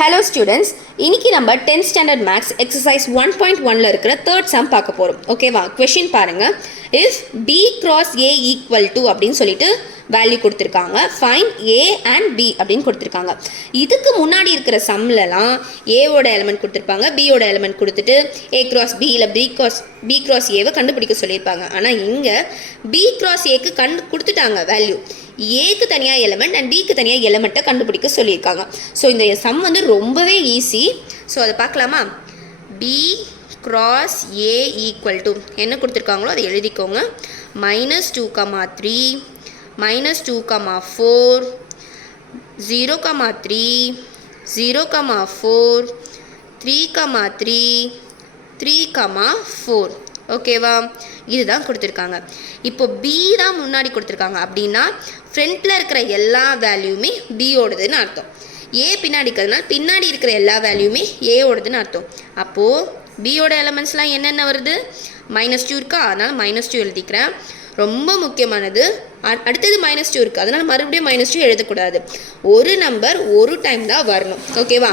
Hello students, இன்னைக்கு நம்ம 10th standard maths exercise 1.1ல இருக்கிற third sum பார்க்க போறோம். ஓகேவா? question பாருங்க. If b cross a equal to அப்படினு சொல்லிட்டு வேல்யூ கொடுத்திருக்காங்க. Find a and b அப்படினு கொடுத்திருக்காங்க. இதுக்கு முன்னாடி இருக்கிற சம்லலாம் a ஓட எலிமெண்ட் கொடுத்திருப்பாங்க, b ஓட எலிமெண்ட் கொடுத்துட்டு a cross b இல்ல b cross a வை கண்டுபிடிக்க சொல்லிருப்பாங்க. ஆனா இங்க b cross a க்கு கொடுத்துட்டாங்க வேல்யூ. ஏக்கு தனியாக எலிமெண்ட் அண்ட் பிக்கு தனியாக எலிமெண்ட்டை கண்டுபிடிக்க சொல்லியிருக்காங்க. ஸோ இந்த சம் வந்து ரொம்பவே ஈஸி. ஸோ அதை பார்க்கலாமா? B cross A equal to என்ன கொடுத்துருக்காங்களோ அதை எழுதிக்கோங்க. -2,3 -2,4 0,3 0,4 3,3 3,4 ஓகேவா? இதுதான் கொடுத்துருக்காங்க. இப்போ பி தான் முன்னாடி கொடுத்துருக்காங்க அப்படின்னா ஃப்ரண்ட்டில் இருக்கிற எல்லா வேல்யூமே பியோடதுன்னு அர்த்தம். ஏ பின்னாடி இருக்கிறதுனால பின்னாடி இருக்கிற எல்லா வேல்யூமே ஏவோடதுன்னு அர்த்தம். அப்போது பியோட எலமெண்ட்ஸ்லாம் என்னென்ன வருது? -2 இருக்கா, அதனால் -2 எழுதிக்கிறேன். ரொம்ப முக்கியமானது அடுத்தது -2 இருக்குது, அதனால் மறுபடியும் -2 எழுதக்கூடாது. ஒரு நம்பர் ஒரு டைம் தான் வரணும். ஓகேவா?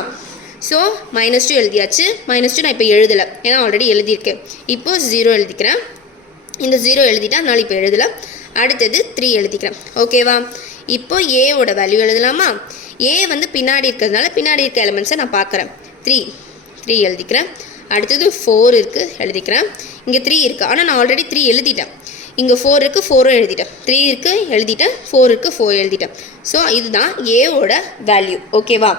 ஸோ -2 எழுதியாச்சு. -2 நான் இப்போ எழுதலை, ஏன்னா ஆல்ரெடி எழுதியிருக்கேன். இப்போது 0 எழுதிக்கிறேன். இந்த 0 எழுதிட்டா அதனால் இப்போ எழுதலை. அடுத்தது 3 எழுதிக்கிறேன். ஓகேவா? இப்போ ஏவோட வேல்யூ எழுதலாமா? ஏ வந்து பின்னாடி இருக்கிறதுனால பின்னாடி இருக்க எலிமெண்ட்ஸை நான் பார்க்குறேன். 3 எழுதிக்கிறேன். அடுத்தது 4 இருக்குது, எழுதிக்கிறேன். இங்கே 3 இருக்குது, ஆனால் நான் ஆல்ரெடி 3 எழுதிட்டேன். இங்கே 4 இருக்குது, 4 எழுதிட்டேன். 3 இருக்குது, எழுதிட்டேன். 4 இருக்குது, 4 எழுதிட்டேன். ஸோ இதுதான் ஏவோட வேல்யூ. ஓகேவா?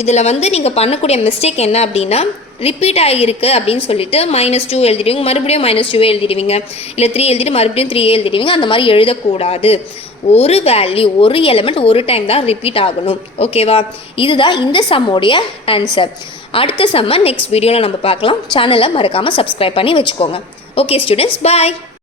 இதில் வந்து நீங்கள் பண்ணக்கூடிய மிஸ்டேக் என்ன அப்படின்னா, ரிப்பீட் ஆகியிருக்கு அப்படின்னு சொல்லிட்டு -2 எழுதிடுவீங்க, மறுபடியும் -2 எழுதிடுவீங்க, இல்லை 3 எழுதிட்டு மறுபடியும் 3 எழுதிடுவீங்க. அந்த மாதிரி எழுதக்கூடாது. ஒரு வேல்யூ ஒரு எலிமெண்ட் ஒரு டைம் தான் ரிப்பீட் ஆகணும். ஓகேவா? இதுதான் இந்த சம்மோடைய ஆன்சர். அடுத்த சம்மை நெக்ஸ்ட் வீடியோவில் நம்ம பார்க்கலாம். சேனலை மறக்காமல் சப்ஸ்கிரைப் பண்ணி வச்சுக்கோங்க. ஓகே ஸ்டூடெண்ட்ஸ், பாய்.